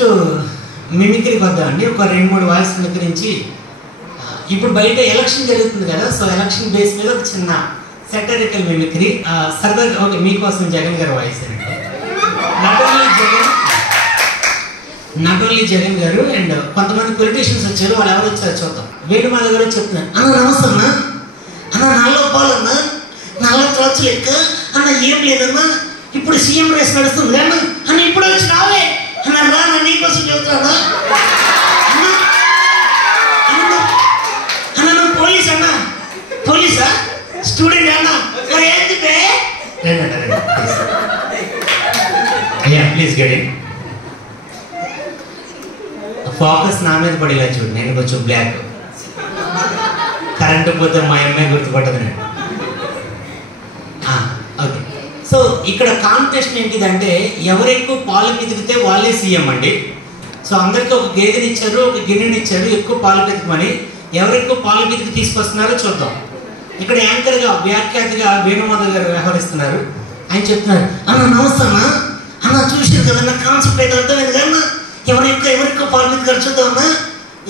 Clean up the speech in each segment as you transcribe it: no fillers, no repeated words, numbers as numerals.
Next మిమిక్రీకి వద్దామండి. ఒక 2-3 voice మిమిక్రించి ఇప్పుడు బయట ఎలక్షన్ జరుగుతుంది కదా, సో ఎలక్షన్ బేస్ మీద ఒక చిన్న సెటరికల్ మిమిక్రీ సరదాగా. ఓకే, మీకోసం జగన్ గారు వాయిస్ అండి. నాట్ ఓన్లీ జగన్ గారు అండ్ కొంతమంది పొలిటీషియన్స్ వచ్చారు. వాళ్ళు ఎవరు వచ్చారు చూద్దాం. వేణుమాధవ్ గారు చెప్తున్నారు, అన్న నమస్తే అన్న, అన్న నాలో పాలన్నా, నాలో త్రాచు లెక్క అన్న, ఏం లేదన్నా, ఇప్పుడు సీఎం రేస్ నడుస్తుంది అన్న, అన్న ఇప్పుడు వచ్చి రావే అన్న, రా నా నీకోసం చెబుతానా అన్న, నువ్వు పోలీస్ అన్న, పోలీసా స్టూడెంట్ అన్న, ఏంటి బే ప్లీజ్ గడి ఫోకస్ నా మీద పడేలా చూడు. నేను కొంచెం బ్లాక్, కరెంటు పోతే మా అమ్మాయి గుర్తుపట్టదు నేను. ఓకే, సో ఇక్కడ కాంపిటీషన్ ఏంటిదంటే ఎవరు ఎక్కువ పాలు పితికితే వాళ్ళే సీఎం అండి. సో అందరికీ ఒక గేదెని ఇచ్చారు, ఒక గిన్నెని ఇచ్చారు, ఎక్కువ పాలు పితకమని. ఎవరు ఎక్కువ పాలు పితికి తీసుకొస్తున్నారో చూద్దాం. ఇక్కడ యాంకర్గా వ్యాఖ్యాతగా వేణుమాధవ్ గారు వ్యవహరిస్తున్నారు. ఆయన చెప్తున్నారు, అన్న నమస్తే అన్న, అన్న చూసారు కదన్న కాన్సెప్ట్ అయితే అర్థమైంది కదన్నా, ఎవరు ఎక్కువ పాలు పితికారు చూద్దాం అన్న.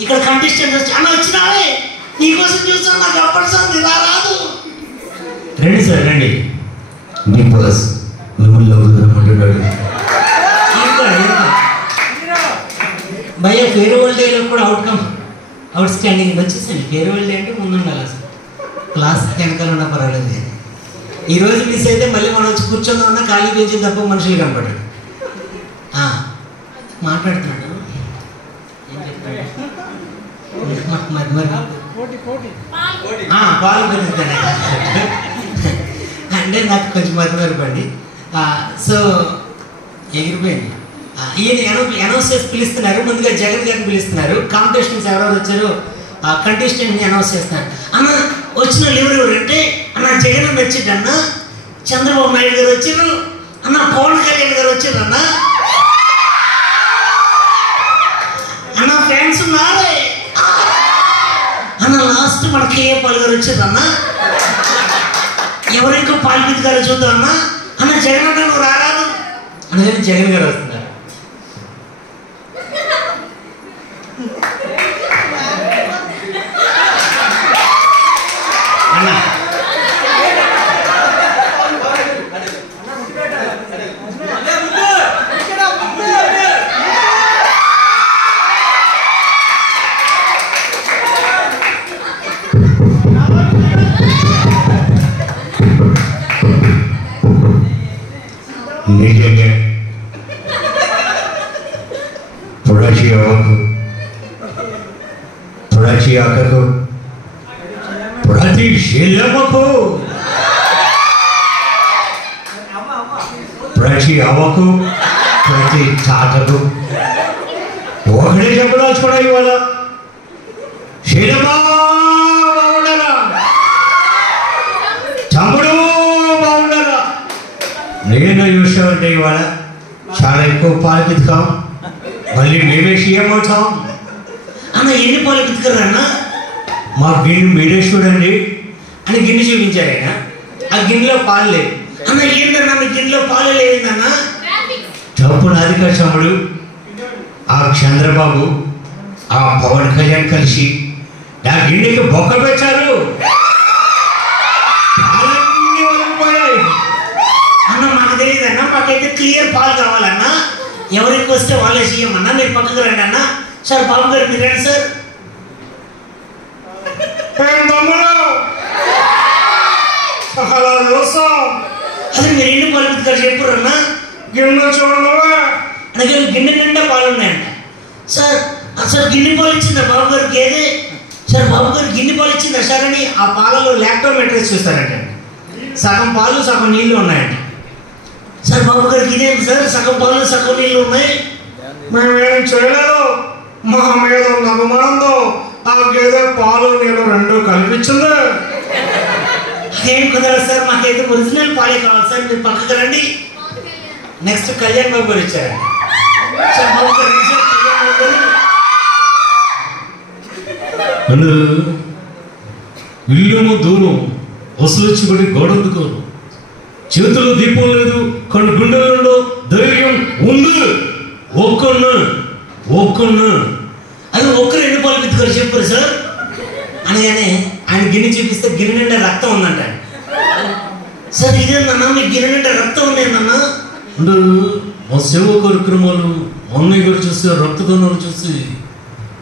ఇక్కడ కంటెస్టెంట్ వచ్చి అన్న వచ్చినావే నీకోసం చూస్తాను, నాకు అప్పటి సార్ ఇలా రాదు. రండి సార్ రండి, బిగ్ బాస్ మిమ్మల్ని అంటున్నాడు భయ్య. ఫేర్వెల్ డేలో కూడా అవుట్ స్టాండింగ్ వచ్చేసండి. ఫేర్వెల్ డే అంటే ముందు ఉండాలి అసలు, క్లాస్ వెనకాల ఉన్నా పర్వాలేదు. ఈరోజు మిస్ అయితే మళ్ళీ మనం వచ్చి కూర్చుందామన్నా ఖాళీ పేజీ తప్ప మనుషులు కనపడ్డాడు. మాట్లాడుతున్నాడు ఏం చెప్తాడు పాలు పెరుగుతాను అంటే నాకు కొంచెం మతిమరుపండి. సో ఎగిరిపోయింది. ఈయన అనౌన్స్ చేసి పిలుస్తున్నారు. ముందుగా జగన్ గారిని పిలుస్తున్నారు. కాంపిటీషన్స్ ఎవరెవరు వచ్చారో కంటెస్టెంట్ని అనౌన్స్ చేస్తున్నారు. అన్న వచ్చిన ఎవరెవరు అంటే, అన్న జగన్ అన్న వచ్చిండు అన్న, చంద్రబాబు నాయుడు గారు వచ్చారు అన్న, పవన్ కళ్యాణ్ గారు వచ్చారు అన్న, అన్న ఫ్యాన్స్ ఉన్నారే అన్న, లాస్ట్ మన కేఏ పాల్ గారు వచ్చారు అన్న, ఎవరు ఎక్కువ పాలు పితికారో చూద్దాం అన్న, అన్న జగన్ అన్న నువ్వు రారాదు అని జగన్ గారు వస్తున్నారు. निजेंगे थोड़ा आकर को प्रति शीलमको प्रति आवको प्रति ठाटको ఒకడే చెప్పడాల్చుకోవడం ఇవాళ शीलमा బాగుండరా, తమ్ముడు బాగుండరా. నేను చూసాం అంటే ఇవాళ చాలా ఎక్కువ పాలు పితికాం, మళ్ళీ మేమే సీఎం అవుతాం అన్న. ఎన్ని పాలు పితికారు అన్న? మా గిన్నె మీరే చూడండి అని గిన్నె చూపించారు ఆయన. ఆ గిన్నెలో పాలు లేవు అన్న. ఏంటన్నా మీ గిన్నెలో పాలు లేదన్న? తప్పు నాది కాదు తమ్ముడు. ఆ చంద్రబాబు ఆ పవన్ కళ్యాణ్ కలిసి నా గిన్నెకి బొక్క పెట్టారు. అన్న మాకు తెలియదన్నా, మాకైతే క్లియర్ పాలు కావాలన్నా. ఎవరికి వస్తే వాళ్ళే సీఎం అన్నా. మీరు పక్కకు రండి అన్న. సార్ బాబు గారు మీరు రండి సార్. అసలు మీరు ఎన్ని పాలు పితికారు చెప్పు అన్న. గిన్నె చూడవా అలాగే గిన్నె నిండా పాలు ఉన్నాయంట. సార్ అసలు గిన్నె పాలు ఇచ్చిందా బాబు గారికి? ఏదే సార్ బాబు గారు గిన్నె పాలు ఇచ్చిందా సార్ అని ఆ పాలలో లాక్టోమెట్రిక్స్ చూస్తారంట. సగం పాలు సగం నీళ్ళు ఉన్నాయంట. సార్ బాబు గారికి ఇదేంటి సార్, సగం పాలు సగం నీళ్ళు ఉన్నాయి? మేమేం చేయలేదు, మా మీద ఉన్న అనుమానంతో ఆ గేదె పాలు నీళ్ళు రెండు కల్పించింది. అదేం కుదరదు సార్, మాకైతే ఒరిజినల్ పాలే కావాలి సార్, మీరు పక్కకు రండి. నెక్స్ట్ కళ్యాణ్ బాబు గారు ఇచ్చారండి. సార్ బాబు గారు ఇల్లుము దూరం వసూలుచ్చుబడి గోడందుకోరు, చేతులు దీపం లేదు, కళ్ళు గుండెలలో ధైర్యం ఉంది, ఒక్కను ఒక్కును అది ఒక్క 2 పాలు పితుకొని చెప్పారు సార్ అనగానే ఆయన గిన్నె చూపిస్తే గిన్నె నిండా రక్తం ఉందంట. సార్ ఇదేందన్నా మీకు గిన్నె నిండా రక్తం ఉన్నాయన్నా అంటే మా సేవ కార్యక్రమాలు అన్నయ్య గారు చూస్తే రక్తదానాలు చూసి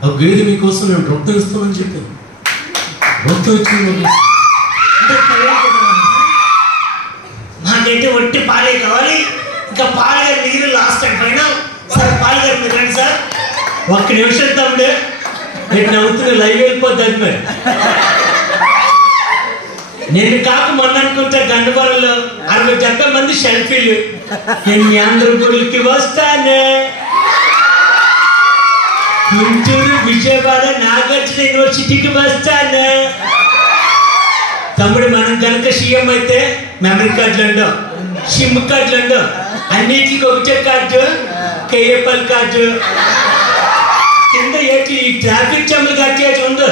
ఆ గేదె మీకోసం నేను రక్తం ఇస్తానని చెప్పాను. రక్తం ఇచ్చింది మాకైతే ఒట్టి పాలే కావాలి. ఇంకా పాలుగారు నీరు లాస్ట్ అండ్ ఫైనల్. సార్ పాలుగారు మీరు రండి సార్. 1 నిమిషం తమ్ముడు నేను నవ్వుతున్న లైవ్ వెళ్ళిపోద్ది. మరి నేను కాక మొన్న అనుకుంటా గండవరంలో 60-70 మంది సెల్ఫీలు. నేను మీ ఆంధ్రపూర్లకి వస్తాను. గుంటూరు, విజయవాడ, నాగార్జున యూనివర్సిటీకి వస్తాను. తమ్ముడు మనం కనుక సీఎం అయితే మెమరీ కార్డులు ఉండవు, సిమ్ కార్డులు ఉండవు, అన్నిటికి ఒకటే కార్డు కేఏపల్ కార్డు. కింద ఏంటి ఈ ట్రాఫిక్ జామ్లు కట్టేది ఉండు,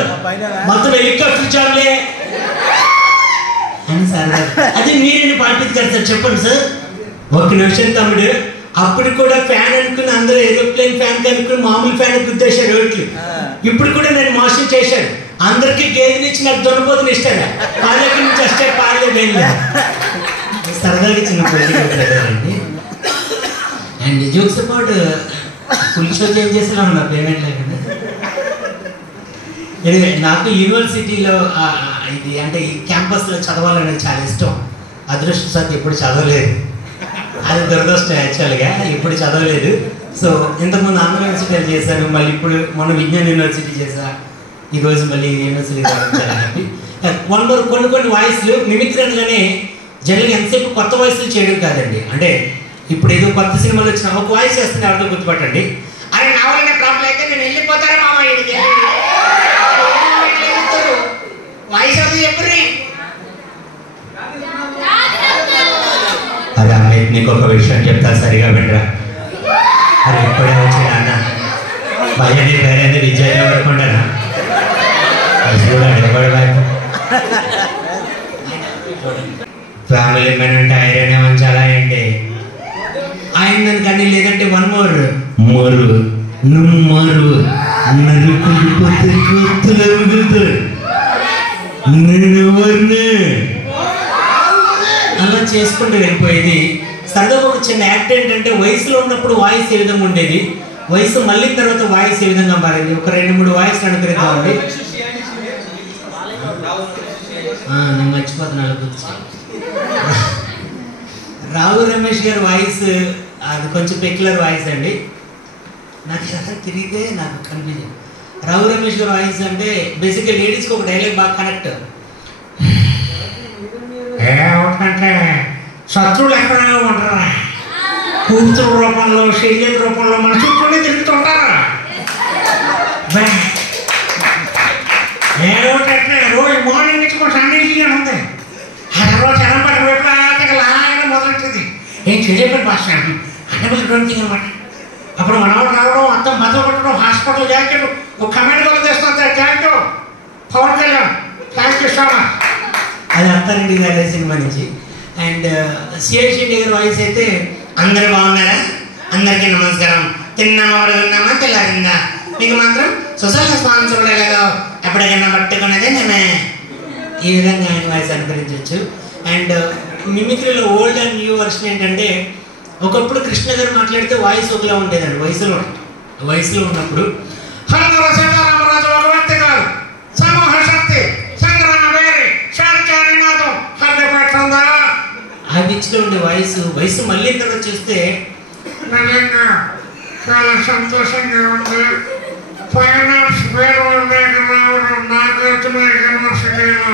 మొత్తం హెలికాప్టర్ జామ్లే అని సార్. అది మీరేంటి పాటిస్తారు సార్ చెప్పండి సార్. 1 నిమిషం తమ్ముడు. అప్పుడు కూడా ఫ్యాన్ అనుకుని అందరూ ఏరోప్లేన్ ఫ్యాన్ కనుక్కుని మామూలు ఫ్యాన్ గుర్తేశారు రోడ్లు. ఇప్పుడు కూడా నేను మోసం చేశాను. అందరికీ గేదెనిచ్చి నాకు దొరపోతుని ఇస్తాను. పాలకి నుంచి వస్తే పాలే వెళ్ళి సరదాగా చిన్నప్పుడు. And jokes about full show change చేసేలా ఉన్నా పేమెంట్ లేకుండా. నాకు యూనివర్సిటీలో ఇది అంటే ఈ క్యాంపస్లో చదవాలనేది చాలా ఇష్టం. అదృష్టవశాత్తు ఎప్పుడు చదవలేదు. అది దురదృష్టం యాక్చువల్గా, ఎప్పుడు చదవలేదు. సో ఇంతకుముందు ఆంధ్ర యూనివర్సిటీలు చేశాను, మళ్ళీ ఇప్పుడు మన విజ్ఞాన్ యూనివర్సిటీ చేశా, ఈరోజు మళ్ళీ యూనివర్సిటీ చాలా హ్యాపీ. కొన్ని వాయిస్లు మిమిక్రీ అనగానే జనరల్గా ఎంతసేపు కొత్త వాయిస్లు చేయడం కాదండి. అంటే ఇప్పుడు ఏదో కొత్త సినిమాలు వచ్చిన ఒక వాయిస్ వేస్తుంది, ఎవరితో గుర్తుపట్టండి. అరే నా వల్ల ప్రాబ్లం అయితే నేను వెళ్ళిపోతారా మామ ఇడికి వాయిస్ అది చెప్పరి. అదే అమ్మాయి నీకు ఒక విషయం చెప్తా, సరిగా వినరా. అరే ఇప్పుడే వచ్చిన అన్న భయాన్ని పేరైంది విజయ్ పడుకుంటానా ఫ్యామిలీ మెన్ అంటే ఐరనే మంచాలా ఏంటి ఆయన కానీ, లేదంటే 1 మోర్ మోరు నుమ్మరు నరుకుడిపోతే కొత్తలు నేను ఎవరిని అలా చేసుకుంటూ వెళ్ళిపోయేది. సరదాగా ఒక చిన్న యాక్ట్ ఏంటంటే వయసులో ఉన్నప్పుడు వాయిస్ ఏ విధంగా ఉండేది, వయసు మళ్ళీ తర్వాత వాయిస్ ఏ విధంగా మారింది. ఒక 2-3 వాయిస్లు అనుకునేద్దామండి. నేను మర్చిపోతున్నాను గురించి. రావు రమేష్ గారి వాయిస్ అది కొంచెం పెక్యులర్ వాయిస్ అండి. నాకు ఎలా తిరిగితే నాకు కన్ఫ్యూజన్. రావు రమేష్ గారి వాయిస్ అంటే బేసిక్గా లేడీస్కి ఒక డైలాగ్ బాగా కనెక్ట్. ఏమిటంటే శత్రువులు ఎక్కడైనా ఉంటారా, కూతురు రూపంలో శరీర రూపంలో మన చుట్టూనే తిరుగుతుంటారా. ఏమిటంటే రోజు మార్నింగ్ నుంచి కొంచెం అన్నిటిగా ఉంది. ఆ తర్వాత ఎనపటి లాగా మొదలెట్టింది. ఏం చెప్పాను భాష అన్నబుల్ డ్రౌంటింగ్ అనమాట. అప్పుడు మనవాడు రావడం, మొత్తం బతలు కొట్టడం, హాస్పిటల్ జాకెట్, ఒక కమెంట్ కూడా తెస్తుంది thank you Pavan Kalyan, thank you so much. అది అత్తారెడ్డి గారి సినిమా నుంచి. అండ్ సిఆర్ శెట్టి గారి వాయిస్ అయితే అందరు బాగున్నారా, అందరికీ నమస్కారం, తిన్నామా పడుకున్నామా తెల్లారిందా, మీకు మాత్రం సొసైల్ రెస్పాన్స్ చూడలేదో ఎప్పటికైనా పట్టుకున్నదే మేమే. ఈ విధంగా ఆయన వాయిస్ అనుకరించవచ్చు. అండ్ మిమిక్రీలో ఓల్డ్ అండ్ న్యూ వర్షన్ ఏంటంటే ఒకప్పుడు కృష్ణ గారు మాట్లాడితే వాయిస్ ఒకలా ఉండేదండి. వయసులో ఉన్నప్పుడు సీతారామరాజు ఒక వ్యక్తి కాదు, సమూహ శక్తి, సంగ్రామ వేరి, శాంతినాథం హద్దుపెట్టుందా ఆ పిచ్చిలో ఉండే వయసు మళ్ళీ తర్వాత చూస్తే నిజంగా చాలా సంతోషంగా ఉంది. ఫైనాన్స్ పేరు రావడం నాగార్జున యూనివర్సిటీలో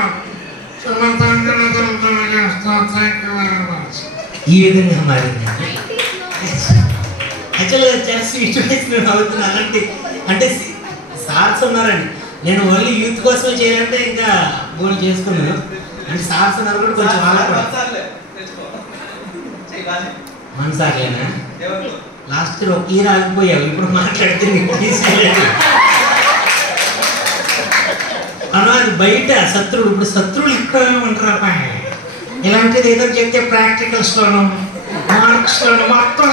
చాలా ధన్యవాదాలు చేస్తాను. Thank you very much. ఈ విధంగా మారిందండి. యాక్చువల్గా చేసి ఇటువైపు అవుతుంది. అలాంటి అంటే సార్స్ ఉన్నారండి. నేను ఓన్లీ యూత్ కోసమే చేయాలంటే ఇంకా గోల్ చేసుకున్నాను. అంటే సార్స్ ఉన్నారు కూడా కొంచెం వాళ్ళ కూడా మన సార్లేనా లాస్ట్ ఒక ఇయర్ ఆగిపోయావు, ఇప్పుడు మాట్లాడితే నీకు తీసుకెళ్ళండి అన్నది బయట శత్రువులు. ఇప్పుడు శత్రువులు ఎక్కడ ఉంటారా, ఇలాంటిది ఏదో చెప్తే ప్రాక్టికల్స్లోను మార్క్స్లోను మొత్తం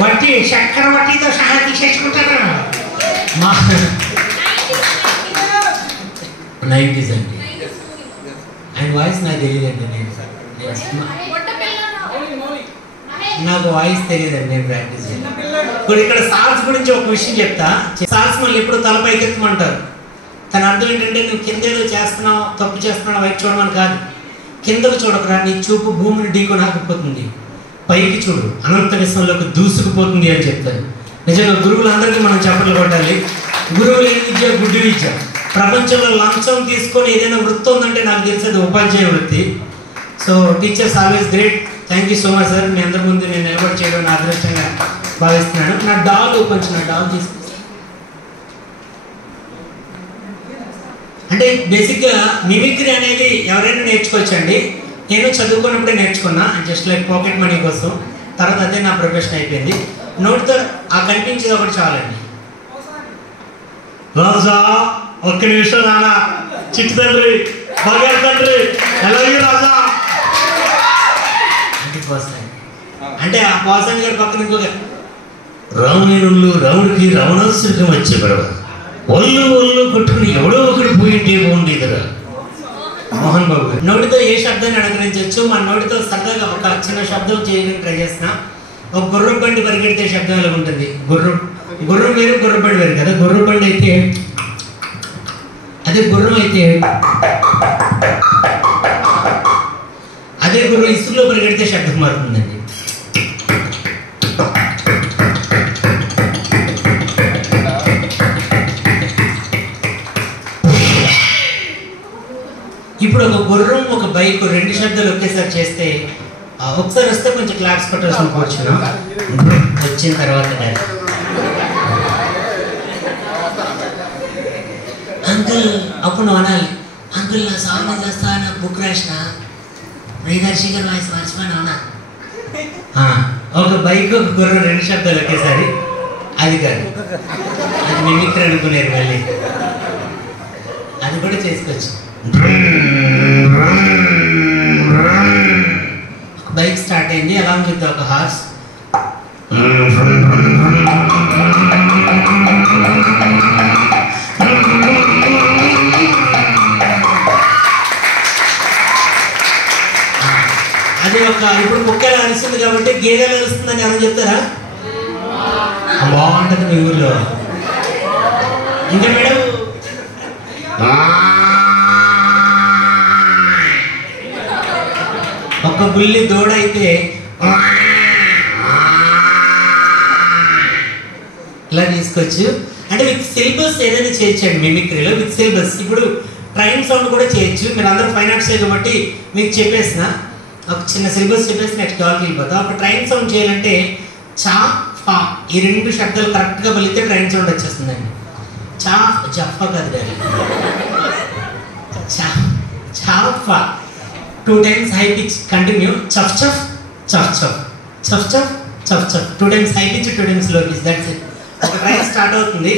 వట్టి చక్కెర వట్టితో సహా తీసేసుకుంటారా? మా 90s అండి. ఆయన వాయిస్ నాకు తెలియదండి. నాకు వాయిస్ తెలియదండి, నేను ప్రాక్టీస్ చేయాలి. ఇప్పుడు ఇక్కడ సాల్స్ గురించి ఒక విషయం చెప్తా. సాల్స్ మళ్ళీ ఎప్పుడు తల పైకెత్తమంటారు. తన అర్థం ఏంటంటే నువ్వు కింద ఏదో చేస్తున్నావు, తప్పు చేస్తున్నావు, వైపు చూడమని కాదు. కిందకు చూడకురా, నీ చూపు భూమిని ఢీకొని ఆగిపోతుంది, పైకి చూడు, అనంత విశ్వంలోకి దూసుకుపోతుంది అని చెప్తారు. నిజంగా గురువులందరికీ మనం చప్పట్లు కొట్టాలి. గురువు లేని విద్య గుడ్డి విద్య. ప్రపంచంలో లంచం తీసుకొని ఏదైనా వృత్తి ఉందంటే నాకు తెలిసేది ఉపాధ్యాయ వృత్తి. So teachers always great. Thank you so much sir. మీ అందరి ముందు నేను నిలబడి చేయడం నా అదృష్టంగా భావిస్తున్నాను. నా డాగ్ తీసుకు, అంటే బేసిక్గా మిమిక్రీ అనేది ఎవరైనా నేర్చుకోవచ్చండి. నేను చదువుకున్నప్పుడే నేర్చుకున్నా, జస్ట్ లైక్ పాకెట్ మనీ కోసం. తర్వాత అదే నా ప్రొఫెషన్ అయిపోయింది. నోటితో ఆ కనిపించేది ఒకటి చాలండి. రాజా ఒక్క నిమిషం నాన్న, చిట్టి తండ్రి, బంగారు తండ్రి, ఎలాగే రాజా అంటే ఆ పోసాని గారి పక్కన ఇంకొక రాముని రాముడికి రావణాసుడికి వచ్చే గొడవ, ఒళ్ళు కొట్టుకుని ఎవడో ఒకటి పోయింటే బాగుండేదిరా. మోహన్ బాబు గారు నోటితో ఏ శబ్దాన్ని అనుకరించవచ్చు. మన నోటితో సరదాగా ఒక చిన్న శబ్దం చేయడానికి ట్రై చేస్తున్నా. ఒక గుర్రం బండి పరిగెడితే శబ్దం ఎలా ఉంటుంది? గుర్రం వేరు, గుర్రం బండి వేరు కదా. గుర్రం బండి అయితే అదే, గుర్రం అయితే అదే, గుర్రం ఇసుకలో పరిగెడితే శబ్దం మారుతుందండి. ఇప్పుడు ఒక గుర్రం, ఒక బైక్, రెండు శబ్దాలు ఒకేసారి చేస్తే ఒకసారి వస్తే కొంచెం క్లాప్స్ కొట్టాల్సిన కూర్చున్నా, వచ్చిన తర్వాత అంకుల్ అప్పుడు నువ్వు అనాలి, అంకుల్ నా సాంగ్ చేస్తా, నాకు బుక్ రాసిన ప్రియదర్శి గారి వాయిస్ మర్చిపోయినా అన్నా. ఒక బైక్, ఒక గుర్రం, రెండు శబ్దాలు ఒకేసారి, అది కాదు, అది మిమిక్రీ అనుకునేది. మళ్ళీ అది కూడా చేసుకోవచ్చు. ఒక బైక్ స్టార్ట్ అయింది, అలాంగ్ విత్ ఒక హార్స్. అది ఒక, ఇప్పుడు కుక్కలు అరుస్తుంది కాబట్టి గేదెలు అరుస్తుందని ఎవరు చెప్తారా? బాగుంటుంది మీ ఊర్లో. ఇంకా మేడం ఒక బుల్లి దూడ అయితే ఇలా తీసుకోవచ్చు. అంటే విత్ సిలబస్ ఏదైనా చేయొచ్చండి మిమిక్రీలో, విత్ సిలబస్. ఇప్పుడు ట్రైన్ సౌండ్ కూడా చేయొచ్చు. మీరు అందరూ ఫైన్ ఆర్ట్స్ కాబట్టి మీకు చెప్పేసిన ఒక చిన్న సిలబస్ చెప్పేసి నెక్స్ట్ కాల్కి వెళ్ళిపోతాం. ఒక ట్రైన్ సౌండ్ చేయాలంటే చా, ఫా, ఈ రెండు శబ్దాలు కరెక్ట్గా పలితే ట్రైన్ సౌండ్ వచ్చేస్తుందండి. చా, జఫా కాదు డాడీ, చా, చా, ఫా. 2 times high pitch continue, chuff chuff, chuff chuff, chuff chuff, chuff chuff. 2 times high pitch, 2 times low pitch. That's it. ఒక ట్రైన్ స్టార్ట్ అవుతుంది.